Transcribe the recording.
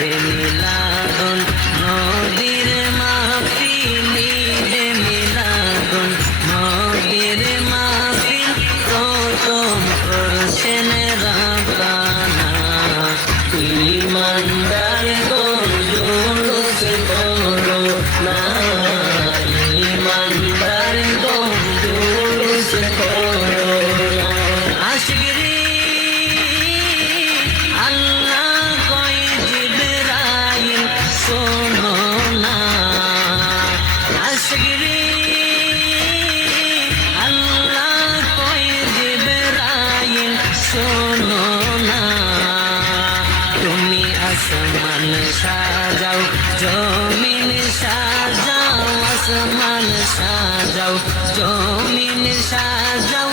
ঈদে মিলাদুন নবীর মাহফিল ঈদে মিলাদুন নবীর মাহফিল প্রথম করছেন রাব্বানা ঈমানদার গণ জুলুস করো না ঈমানদার গণ জুলুস করো না আশিকরি আল্লাহ কয় জিবরাইল শোনো না আশিকরি আল্লাহ কয় জিবরাইল শোনো না তুমি আসমান সাজাও জমিন সাজাও আসমান সাজাও জমিন সাজাও